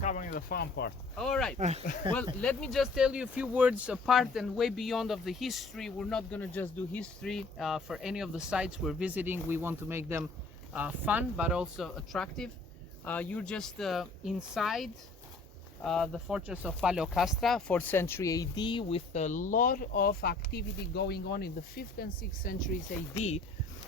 covering the fun part. All right. Well, let me just tell you a few words apart and way beyond of the history. We're not going to just do history for any of the sites we're visiting. We want to make them fun, but also attractive. You're just inside the Fortress of Paleokastra, 4th century AD, with a lot of activity going on in the 5th and 6th centuries AD,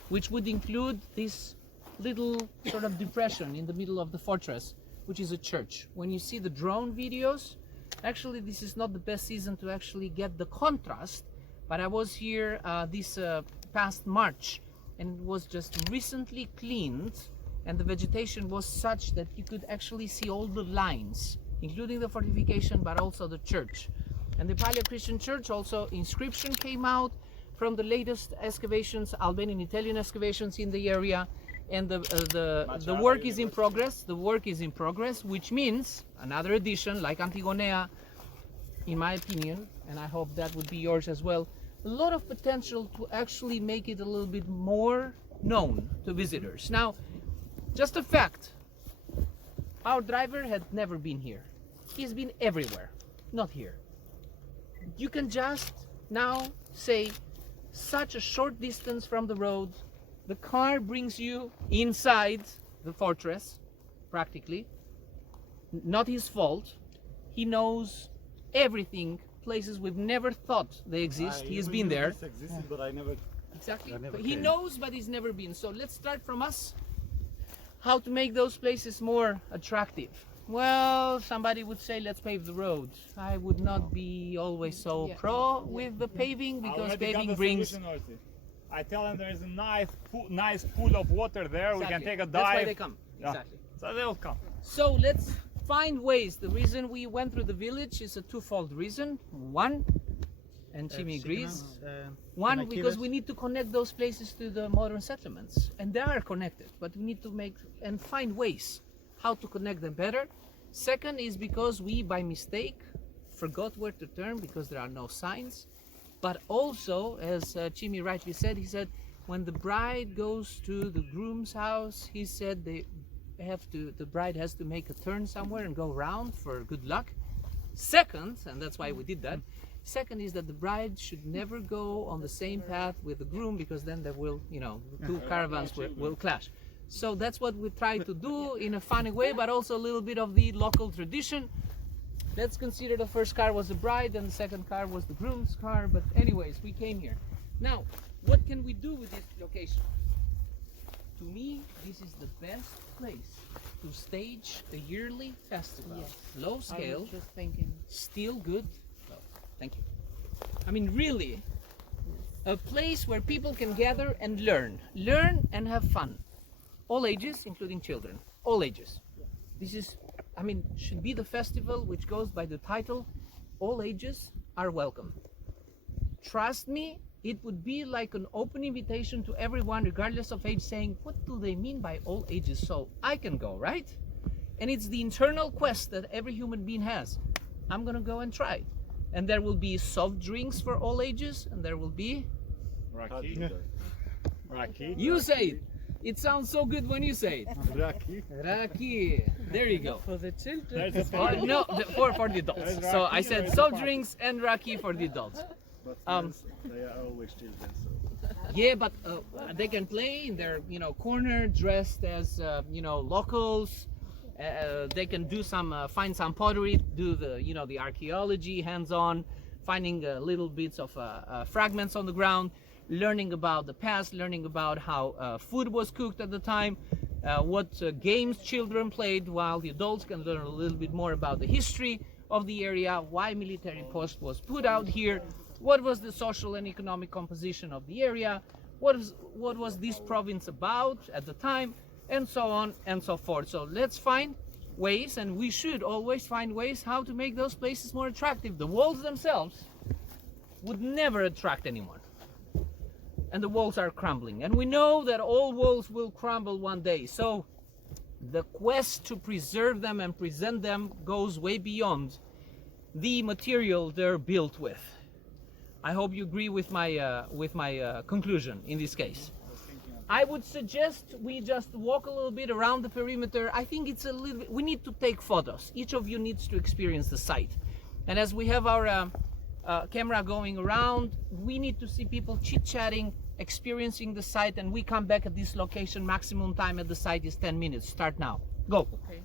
which would include this little sort of depression in the middle of the fortress, which is a church. When you see the drone videos, actually this is not the best season to actually get the contrast, but I was here this past March, and it was just recently cleaned, and the vegetation was such that you could actually see all the lines, including the fortification, but also the church. And the Paleo-Christian church, also inscription came out from the latest excavations, Albanian Italian excavations in the area, and the work is in progress. The work is in progress, which means another edition like Antigonea, in my opinion, and I hope that would be yours as well, a lot of potential to actually make it a little bit more known to visitors. Now, just a fact, our driver had never been here. He's been everywhere, not here. You can just now say such a short distance from the road, the car brings you inside the fortress, practically. Not his fault. He knows everything, places we've never thought they exist. He's been there. This existed, but I never. Exactly. I never He came. knows, but he's never been. So let's start from us. How to make those places more attractive? Well, somebody would say, let's pave the roads. I would not be always so pro with the paving, because paving brings... I tell them there is a nice pool of water there. Exactly. We can take a dive. That's why they come. Yeah. Exactly. So they'll come. So let's find ways. The reason we went through the village is a twofold reason. One, and Jimmy agrees. One, because we need to connect those places to the modern settlements, and they are connected, but we need to make and find ways how to connect them better. Second is because we, by mistake, forgot where to turn because there are no signs. But also, as Jimmy rightly said, he said when the bride goes to the groom's house, he said the bride has to make a turn somewhere and go around for good luck. Second, and that's why we did that, second is that the bride should never go on the same path with the groom, because then there will, two caravans will clash. So that's what we try to do in a funny way, but also a little bit of the local tradition. Let's consider the first car was the bride and the second car was the groom's car, but anyways, we came here. Now, what can we do with this location? To me, this is the best place to stage a yearly festival. Yes. Low scale, I was just thinking. still good. Oh, thank you. I mean, really, a place where people can gather and learn and have fun. All ages, including children, all ages. This is, should be the festival which goes by the title, all ages are welcome. Trust me, it would be like an open invitation to everyone, regardless of age, saying, what do they mean by all ages? So I can go, right? And it's the internal quest that every human being has. I'm gonna go and try. And there will be soft drinks for all ages, and there will be... Raki. Raki. You say it! It sounds so good when you say it. Raki. Raki. There you go. For the children. There's a No, for the adults. So I said soft drinks and raki for the adults. But they are always children, so. Yeah, but they can play in their corner, dressed as locals. They can do find some pottery, do the archaeology, hands-on, finding little bits of fragments on the ground, learning about the past, learning about how food was cooked at the time, what games children played, while the adults can learn a little bit more about the history of the area, why military post was put out here, what was the social and economic composition of the area, what was this province about at the time, and so on and so forth. So let's find ways, and we should always find ways how to make those places more attractive. The walls themselves would never attract anyone, and the walls are crumbling, and we know that all walls will crumble one day. So the quest to preserve them and present them goes way beyond the material they're built with. I hope you agree with my conclusion in this case. I would suggest we just walk a little bit around the perimeter. I think it's a little bit, we need to take photos. Each of you needs to experience the site. And as we have our camera going around, we need to see people chit-chatting, experiencing the site, and we come back at this location. Maximum time at the site is 10 minutes. Start now. Go. Okay.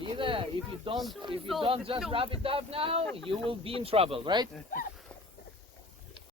Yeah, if you don't just wrap it up now, you will be in trouble, right?